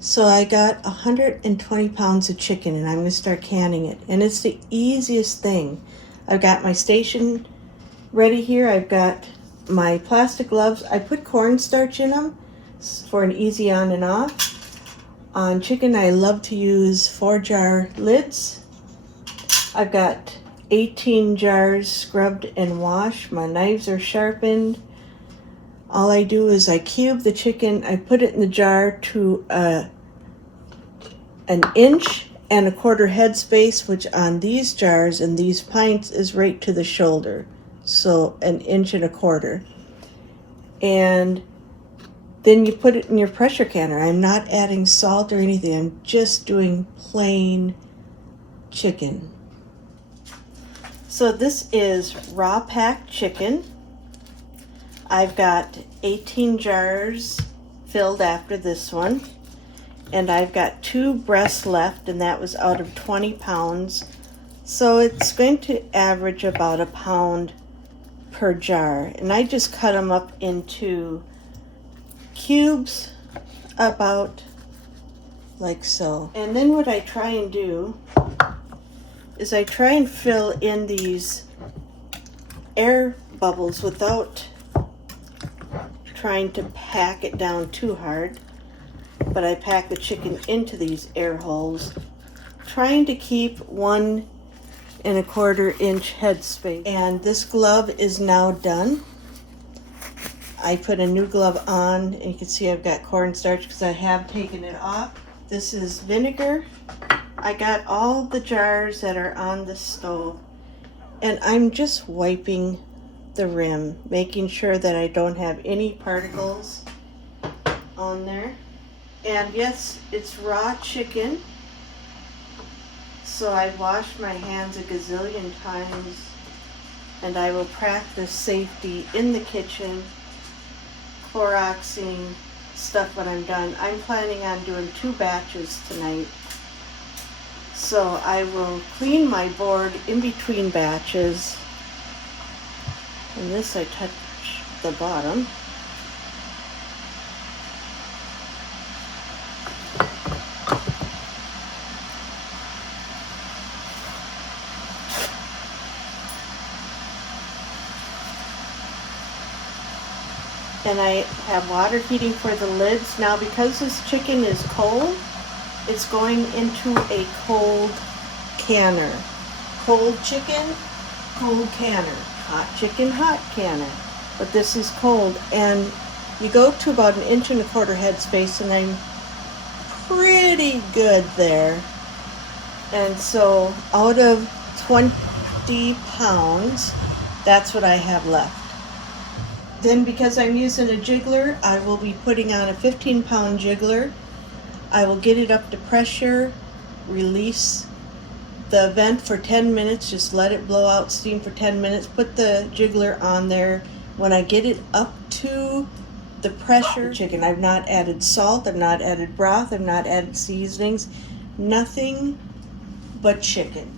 So I got 120 pounds of chicken and I'm going to start canning it. And it's the easiest thing. I've got my station ready here. I've got my plastic gloves. I put cornstarch in them for an easy on and off. On chicken, I love to use 4-jar lids. I've got 18 jars scrubbed and washed. My knives are sharpened. All I do is I cube the chicken. I put it in the jar to an 1.25 inch head space, which on these jars and these pints is right to the shoulder. So 1.25 inches. And then you put it in your pressure canner. I'm not adding salt or anything. I'm just doing plain chicken. So this is raw packed chicken. I've got 18 jars filled after this one. And I've got 2 breasts left, and that was out of 20 pounds. So it's going to average about 1 pound per jar. And I just cut them up into cubes about like so. And then what I try and do is I try and fill in these air bubbles without trying to pack it down too hard. But I pack the chicken into these air holes, trying to keep 1.25 inch head space. And this glove is now done. I put a new glove on, and you can see I've got cornstarch because I have taken it off. This is vinegar. I got all the jars that are on the stove, and I'm just wiping the rim, making sure that I don't have any particles on there. And yes, it's raw chicken, so I've washed my hands a gazillion times, and I will practice safety in the kitchen, Cloroxing stuff when I'm done. I'm planning on doing 2 batches tonight, so I will clean my board in between batches. And this I touch the bottom. And I have water heating for the lids. Now because this chicken is cold, it's going into a cold canner. Cold chicken, cold canner. Hot chicken, hot canner. But this is cold. And you go to about 1.25 inch head space, and I'm pretty good there. And so out of 20 pounds, that's what I have left. Then because I'm using a jiggler, I will be putting on a 15-pound jiggler. I will get it up to pressure, release the vent for 10 minutes, just let it blow out steam for 10 minutes, put the jiggler on there. When I get it up to the pressure, chicken, I've not added salt, I've not added broth, I've not added seasonings, nothing but chicken.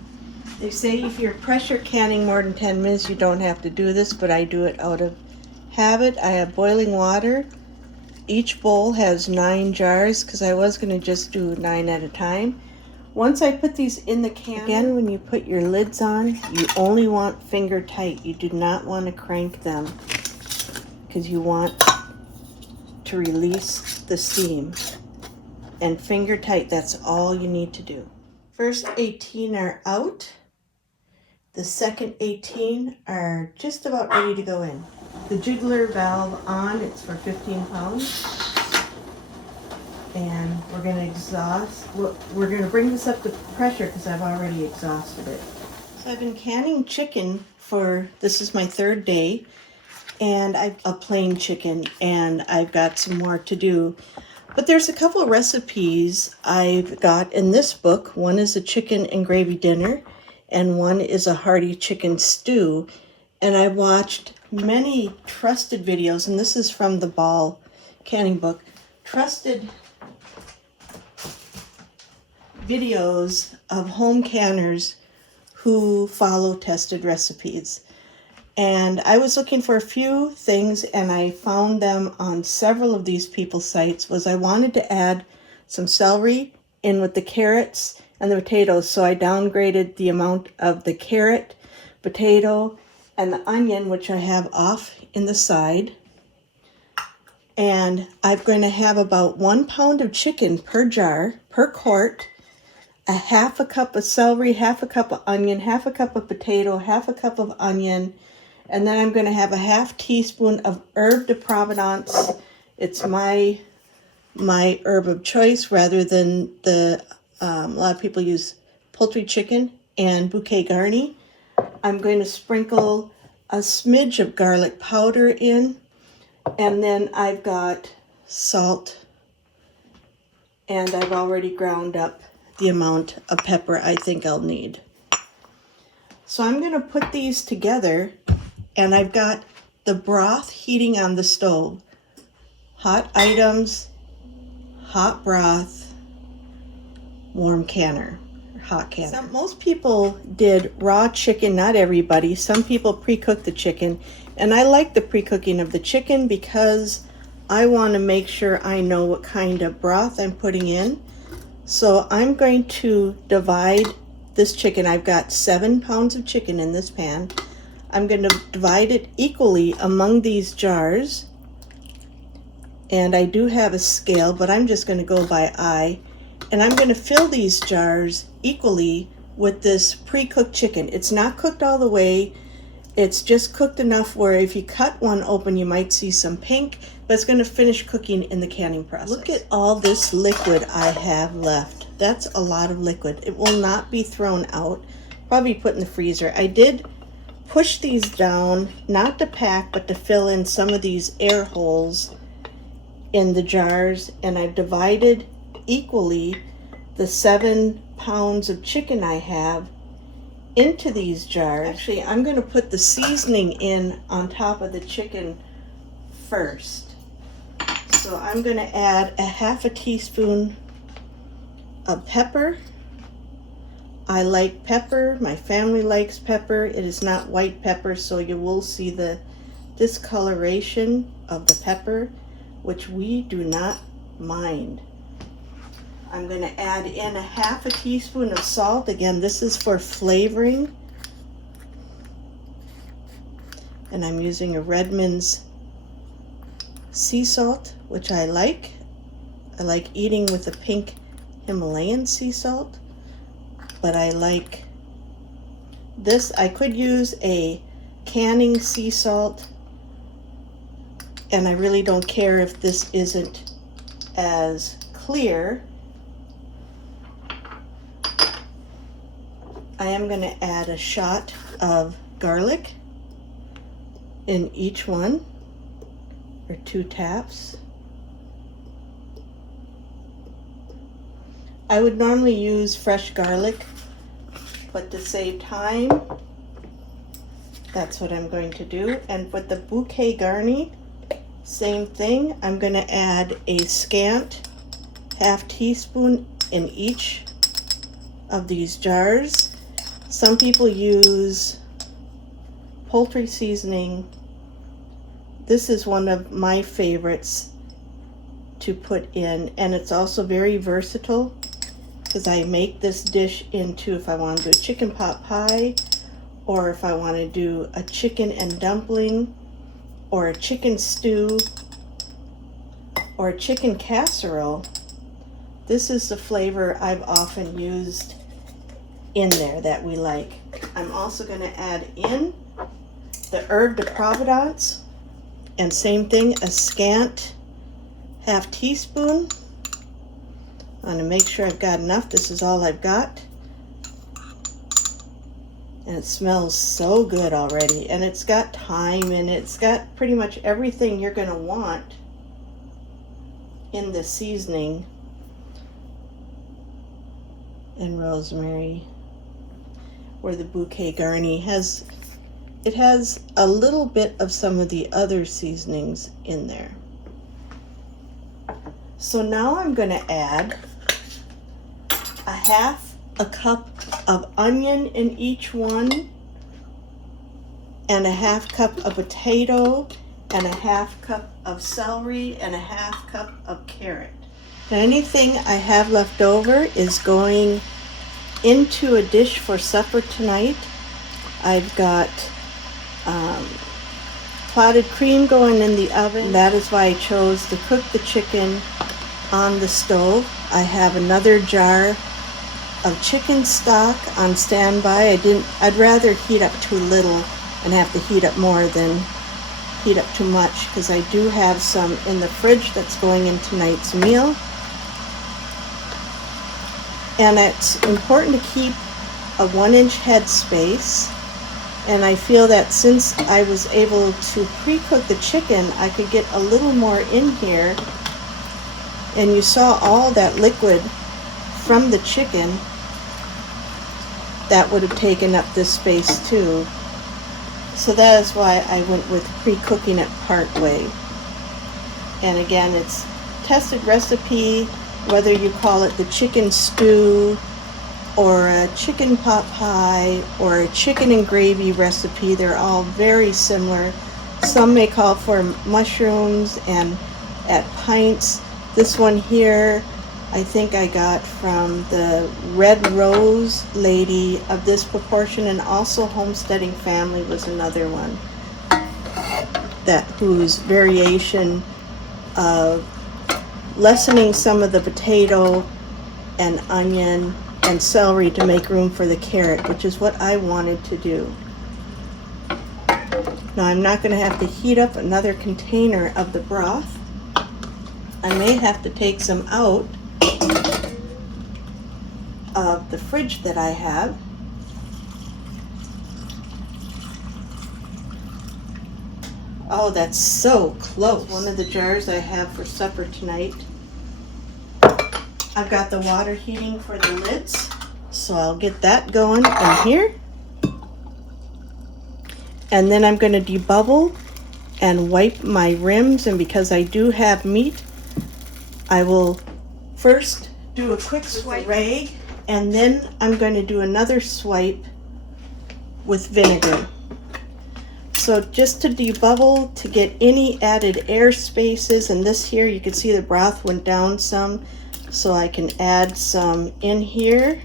They say if you're pressure canning more than 10 minutes, you don't have to do this, but I do it out of habit. I have boiling water. Each bowl has 9 jars because I was going to just do 9 at a time. Once I put these in the can, again, when you put your lids on, you only want finger tight. You do not want to crank them because you want to release the steam. And finger tight, that's all you need to do. First 18 are out. The second 18 are just about ready to go in. The jiggler valve on, it's for 15 pounds. And we're going to exhaust. We're going to bring this up to pressure because I've already exhausted it. So I've been canning chicken for, this is my 3rd day, and I've a plain chicken, and I've got some more to do. But there's a couple of recipes I've got in this book. One is a chicken and gravy dinner, and one is a hearty chicken stew. And I watched many trusted videos, and this is from the Ball canning book, trusted videos of home canners who follow tested recipes. And I was looking for a few things, and I found them on several of these people's sites. Was I wanted to add some celery in with the carrots and the potatoes. So I downgraded the amount of the carrot, potato, and the onion, which I have off in the side. And I'm going to have about 1 pound of chicken per jar, per quart, a half a cup of celery, half a cup of onion, half a cup of potato, half a cup of onion, and then I'm going to have a half teaspoon of herb de Provenance. It's my herb of choice rather than the, a lot of people use poultry chicken and bouquet garni. I'm going to sprinkle a smidge of garlic powder in, and then I've got salt, and I've already ground up the amount of pepper I think I'll need. So I'm going to put these together, and I've got the broth heating on the stove. Hot items, hot broth, warm canner, hot canner. Most people did raw chicken, not everybody. Some people pre-cook the chicken, and I like the pre-cooking of the chicken because I want to make sure I know what kind of broth I'm putting in. So I'm going to divide this chicken. I've got 7 pounds of chicken in this pan. I'm going to divide it equally among these jars. And I do have a scale, but I'm just going to go by eye. And I'm going to fill these jars equally with this pre-cooked chicken. It's not cooked all the way. It's just cooked enough where if you cut one open, you might see some pink, but it's going to finish cooking in the canning process. Look at all this liquid I have left. That's a lot of liquid. It will not be thrown out, probably put in the freezer. I did push these down, not to pack, but to fill in some of these air holes in the jars, and I've divided equally the 7 pounds of chicken I have into these jars. Actually, I'm going to put the seasoning in on top of the chicken first. So I'm going to add a half a teaspoon of pepper. I like pepper. My family likes pepper. It is not white pepper, so you will see the discoloration of the pepper, which we do not mind. I'm going to add in a half a teaspoon of salt. Again, this is for flavoring. And I'm using a Redmond's sea salt, which I like. I like eating with the pink Himalayan sea salt, but I like this. I could use a canning sea salt, and I really don't care if this isn't as clear. I am going to add a shot of garlic in each one, or 2 taps. I would normally use fresh garlic, but to save time, that's what I'm going to do. And with the bouquet garni, same thing. I'm going to add a scant half teaspoon in each of these jars. Some people use poultry seasoning. This is one of my favorites to put in, and it's also very versatile because I make this dish into, if I want to do a chicken pot pie, or if I want to do a chicken and dumpling, or a chicken stew, or a chicken casserole. This is the flavor I've often used in there that we like. I'm also going to add in the herb de Provenance, and same thing, a scant half teaspoon. I want to make sure I've got enough. This is all I've got. And it smells so good already, and it's got thyme in it. It's got pretty much everything you're going to want in the seasoning. And rosemary, where the bouquet garni has, it has a little bit of some of the other seasonings in there. So now I'm going to add a half a cup of onion in each one, and a half cup of potato, and a half cup of celery, and a half cup of carrot. Now, anything I have left over is going into a dish for supper tonight. I've got clotted cream going in the oven. That is why I chose to cook the chicken on the stove. I have another jar of chicken stock on standby. I'd rather heat up too little and have to heat up more than heat up too much, because I do have some in the fridge that's going in tonight's meal. And it's important to keep a 1-inch head space. And I feel that since I was able to pre-cook the chicken, I could get a little more in here. And you saw all that liquid from the chicken. That would have taken up this space too. So that is why I went with pre-cooking it part way. And again, it's tested recipe, whether you call it the chicken stew or a chicken pot pie or a chicken and gravy recipe. They're all very similar. Some may call for mushrooms and at pints. This one here, I think I got from the Red Rose lady of this proportion, and also Homesteading Family was another one whose variation of lessening some of the potato and onion and celery to make room for the carrot, which is what I wanted to do. Now I'm not going to have to heat up another container of the broth. I may have to take some out of the fridge that I have. Oh, that's so close. One of the jars I have for supper tonight. I've got the water heating for the lids, so I'll get that going in here. And then I'm going to debubble and wipe my rims, and because I do have meat, I will first do a quick swipe rag, and then I'm going to do another swipe with vinegar. So just to debubble, to get any added air spaces, and this here, you can see the broth went down some, so I can add some in here.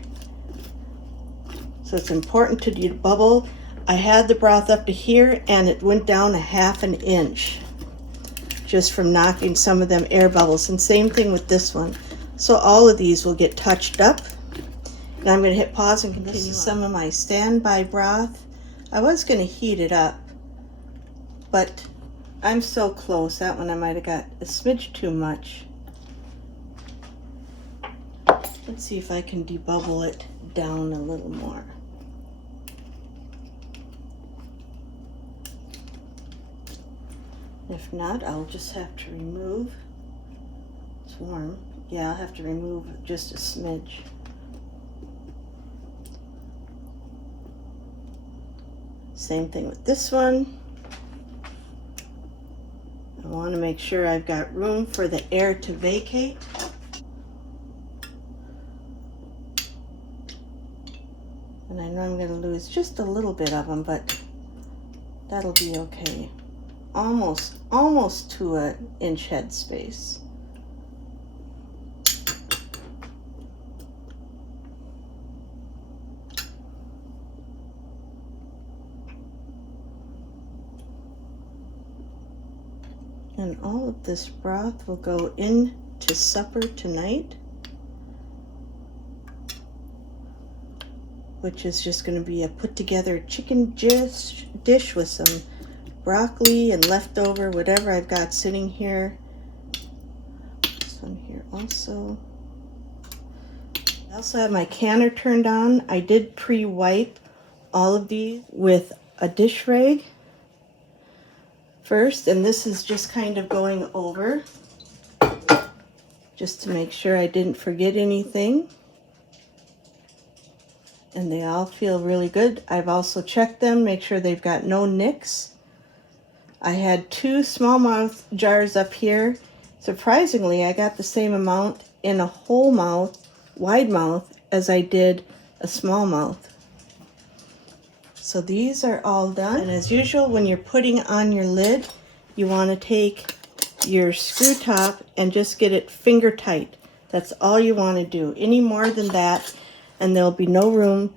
So it's important to debubble. I had the broth up to here and it went down a 1/2 inch just from knocking some of them air bubbles, and same thing with this one. So all of these will get touched up. Now I'm going to hit pause and continue. This is some of my standby broth. I was going to heat it up, but I'm so close. That one I might have got a smidge too much. Let's see if I can debubble it down a little more. If not, I'll just have to remove. It's warm. Yeah, I'll have to remove just a smidge. Same thing with this one. I want to make sure I've got room for the air to vacate. And I know I'm going to lose just a little bit of them, but that'll be okay. Almost to an inch head space. And all of this broth will go into supper tonight, which is just going to be a put together chicken dish with some broccoli and leftover whatever I've got sitting here. This one here also. I also have my canner turned on. I did pre-wipe all of these with a dish rag first, and this is just kind of going over just to make sure I didn't forget anything. And they all feel really good. I've also checked them, make sure they've got no nicks. I had 2 smallmouth jars up here. Surprisingly, I got the same amount in a whole mouth, wide mouth, as I did a smallmouth. So these are all done. And as usual, when you're putting on your lid, you want to take your screw top and just get it finger tight. That's all you want to do. Any more than that, and there'll be no room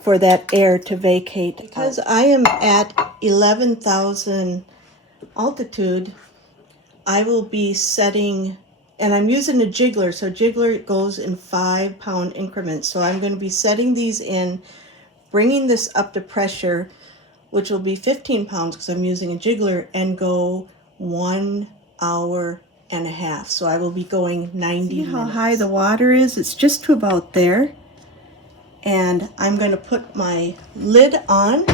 for that air to vacate. Because I am at 11,000 altitude, I will be setting, and I'm using a jiggler, so jiggler goes in 5-pound increments. So I'm going to be setting these in, bringing this up to pressure, which will be 15 pounds because I'm using a jiggler, and go 1 hour and a half. So I will be going 90 minutes. See how high the water is? It's just to about there. And I'm going to put my lid on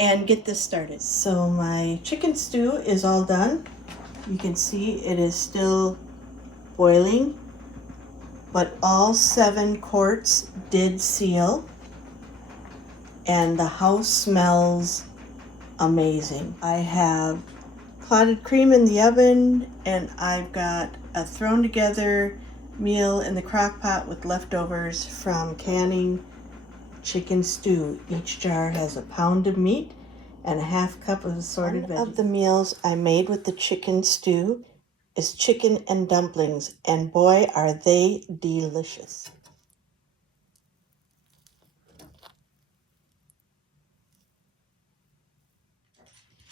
and get this started. So my chicken stew is all done. You can see it is still boiling, but all 7 quarts did seal, and the house smells amazing. I have clotted cream in the oven, and I've got a thrown together meal in the crock pot with leftovers from canning chicken stew. Each jar has a pound of meat and a half cup of assorted veggies. One of the meals I made with the chicken stew is chicken and dumplings, and boy, are they delicious.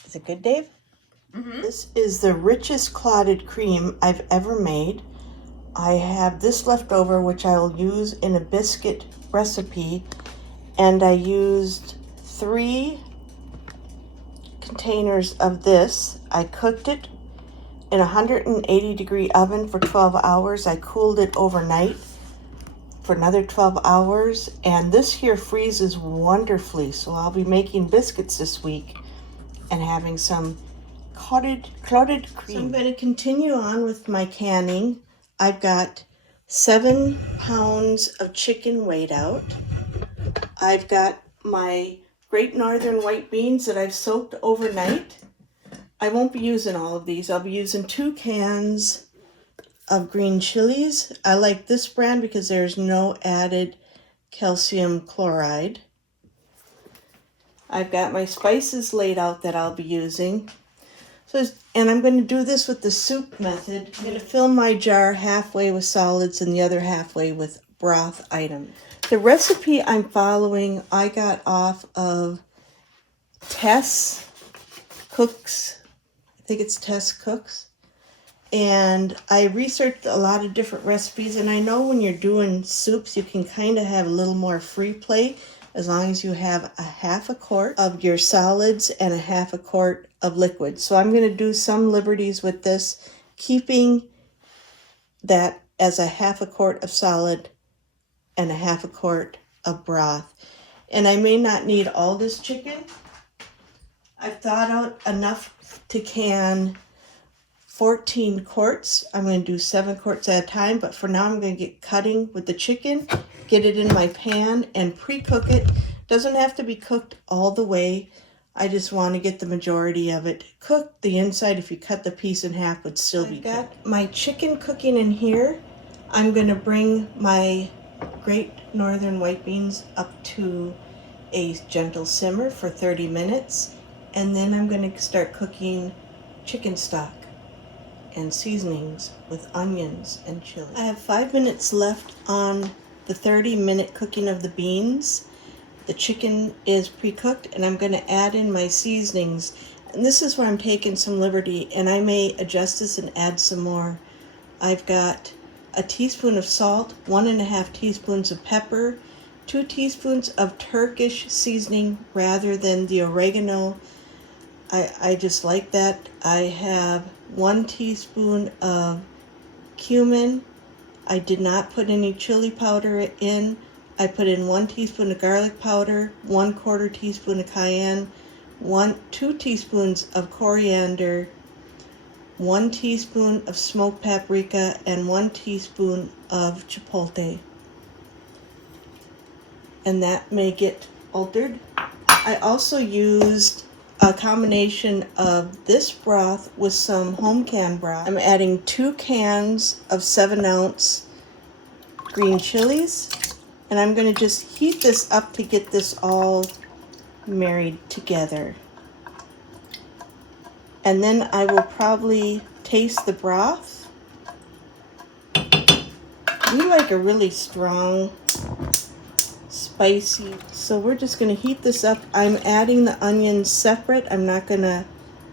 Is it good, Dave? Mm-hmm. This is the richest clotted cream I've ever made. I have this left over, which I will use in a biscuit recipe, and I used 3 containers of this. I cooked it in a 180-degree oven for 12 hours. I cooled it overnight for another 12 hours, and this here freezes wonderfully, so I'll be making biscuits this week and having some clotted cream. So I'm going to continue on with my canning. I've got 7 pounds of chicken weighed out. I've got my Great Northern white beans that I've soaked overnight. I won't be using all of these. I'll be using 2 cans of green chilies. I like this brand because there's no added calcium chloride. I've got my spices laid out that I'll be using. And I'm going to do this with the soup method. I'm going to fill my jar halfway with solids and the other halfway with broth items. The recipe I'm following, I got off of Tess Cooks. I think it's Tess Cooks. And I researched a lot of different recipes, and I know when you're doing soups, you can kind of have a little more free play as long as you have a half a quart of your solids and a half a quart of liquid. So I'm going to do some liberties with this, keeping that as a half a quart of solid and a half a quart of broth. And I may not need all this chicken. I've thought out enough to can 14 quarts. I'm going to do 7 quarts at a time, but for now I'm going to get cutting with the chicken, get it in my pan and pre-cook it. Doesn't have to be cooked all the way. I just want to get the majority of it cooked. The inside, if you cut the piece in half, would still be good. I've got my chicken cooking in here. I'm going to bring my Great Northern white beans up to a gentle simmer for 30 minutes. And then I'm going to start cooking chicken stock and seasonings with onions and chili. I have 5 minutes left on the 30-minute cooking of the beans. The chicken is pre-cooked, and I'm going to add in my seasonings. And this is where I'm taking some liberty, and I may adjust this and add some more. I've got a teaspoon of salt, 1.5 teaspoons of pepper, 2 teaspoons of Turkish seasoning rather than the oregano. I just like that. I have 1 teaspoon of cumin. I did not put any chili powder in. I put in 1 teaspoon of garlic powder, 1/4 teaspoon of cayenne, 2 teaspoons of coriander, 1 teaspoon of smoked paprika, and 1 teaspoon of chipotle. And that may get altered. I also used a combination of this broth with some home canned broth. I'm adding 2 cans of 7-ounce green chilies, and I'm going to just heat this up to get this all married together. And then I will probably taste the broth. We like a really strong, spicy. So we're just going to heat this up. I'm adding the onions separate. I'm not going to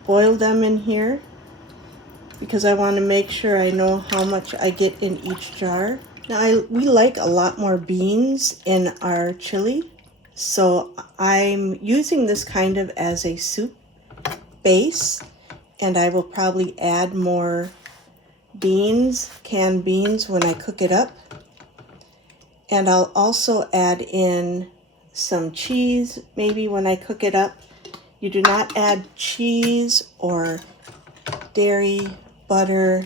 boil them in here because I want to make sure I know how much I get in each jar. Now we like a lot more beans in our chili, so I'm using this kind of as a soup base, and I will probably add more beans, canned beans, when I cook it up. And I'll also add in some cheese maybe when I cook it up. You do not add cheese or dairy, butter,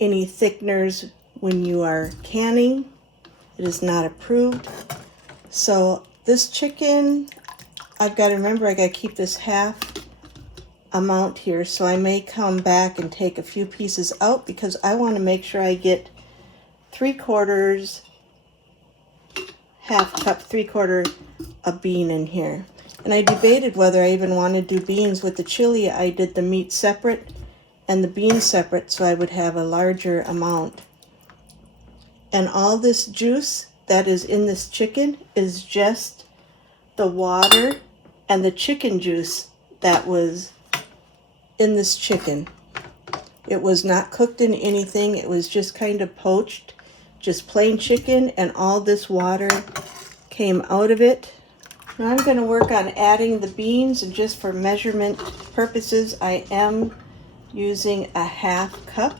any thickeners when you are canning. It is not approved. So this chicken, I've got to remember I got to keep this half amount here, so I may come back and take a few pieces out because I want to make sure I get 3/4, half cup, 3/4 a bean in here. And I debated whether I even want to do beans with the chili. I did the meat separate and the beans separate so I would have a larger amount. And all this juice that is in this chicken is just the water and the chicken juice that was in this chicken. It was not cooked in anything. It was just kind of poached, just plain chicken, and all this water came out of it. Now I'm going to work on adding the beans, and just for measurement purposes, I am using a half cup.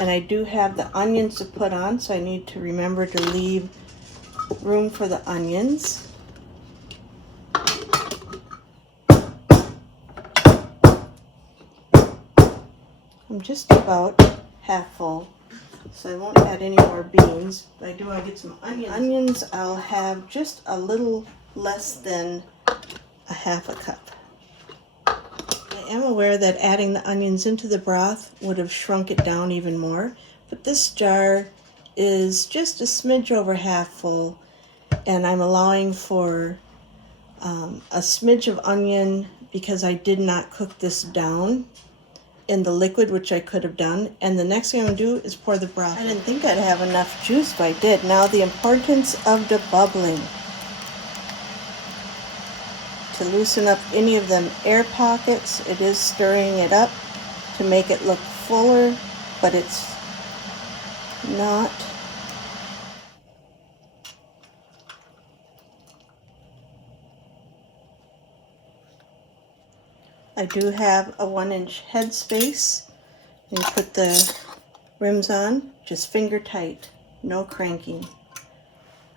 And I do have the onions to put on, so I need to remember to leave room for the onions. I'm just about half full, so I won't add any more beans, but I do want to get some onions. Onions, I'll have just a little less than a half a cup. I am aware that adding the onions into the broth would have shrunk it down even more, but this jar is just a smidge over half full, and I'm allowing for a smidge of onion because I did not cook this down in the liquid, which I could have done. And the next thing I'm going to do is pour the broth. I didn't think I'd have enough juice, but I did. Now the importance of the bubbling. To loosen up any of them air pockets, it is stirring it up to make it look fuller, but it's not. I do have a 1-inch headspace. You put the rims on, just finger tight, no cranking.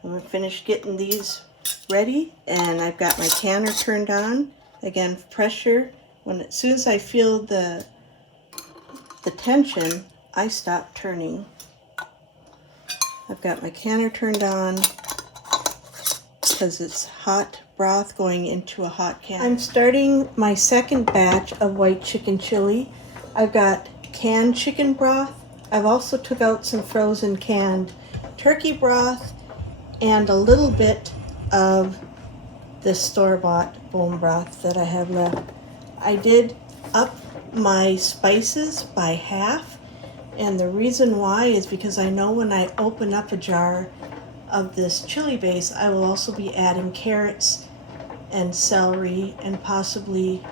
I'm going to finish getting these ready, and I've got my canner turned on. Again, pressure. As soon as I feel the tension, I stop turning. I've got my canner turned on because it's hot broth going into a hot can. I'm starting my second batch of white chicken chili. I've got canned chicken broth. I've also took out some frozen canned turkey broth and a little bit of the store-bought bone broth that I have left. I did up my spices by half, and the reason why is because I know when I open up a jar of this chili base, I will also be adding carrots and celery and possibly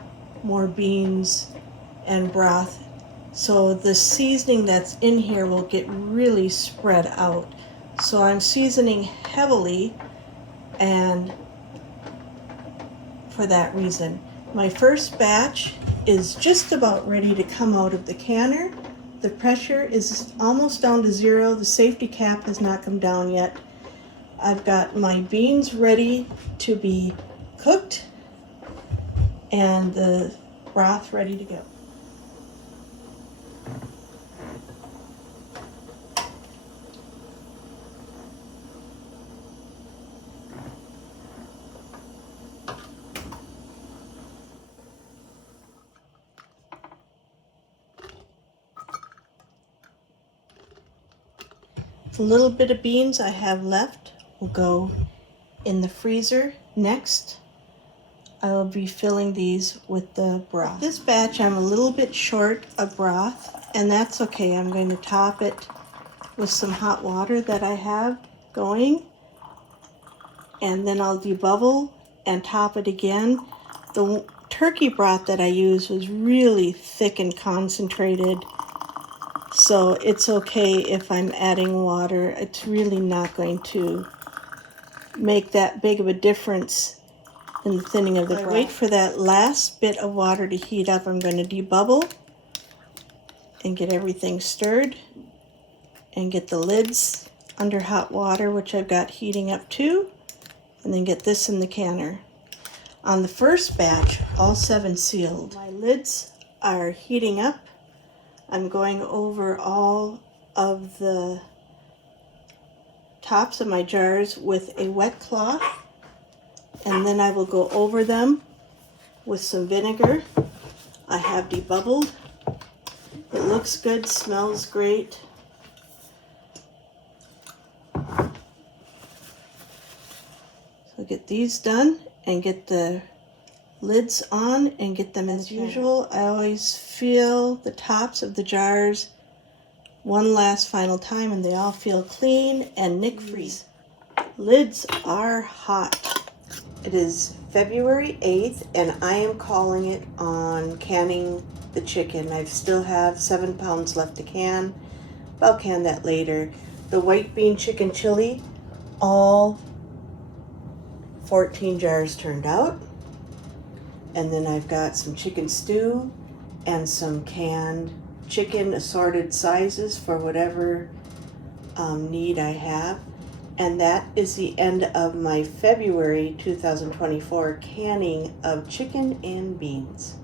more beans and broth. So the seasoning that's in here will get really spread out. So I'm seasoning heavily, and for that reason. My first batch is just about ready to come out of the canner. The pressure is almost down to 0. The safety cap has not come down yet. I've got my beans ready to be cooked and the broth ready to go. The little bit of beans I have left will go in the freezer. Next, I will be filling these with the broth. This batch I'm a little bit short of broth, and that's okay. I'm going to top it with some hot water that I have going, and then I'll debubble and top it again. The turkey broth that I used was really thick and concentrated, so it's okay if I'm adding water. It's really not going to make that big of a difference in the thinning of the broth. I wait for that last bit of water to heat up. I'm going to debubble and get everything stirred and get the lids under hot water, which I've got heating up too, and then get this in the canner. On the first batch, all 7 sealed. My lids are heating up. I'm going over all of the tops of my jars with a wet cloth, and then I will go over them with some vinegar. I have debubbled. It looks good, smells great. So get these done and get the lids on and get them as usual. I always feel the tops of the jars one last final time, and they all feel clean and nick-free. Lids are hot. It is February 8th, and I am calling it on canning the chicken. I still have 7 pounds left to can. I'll can that later. The white bean chicken chili, all 14 jars turned out. And then I've got some chicken stew and some canned chicken, assorted sizes for whatever need I have. And that is the end of my February 2024 canning of chicken and beans.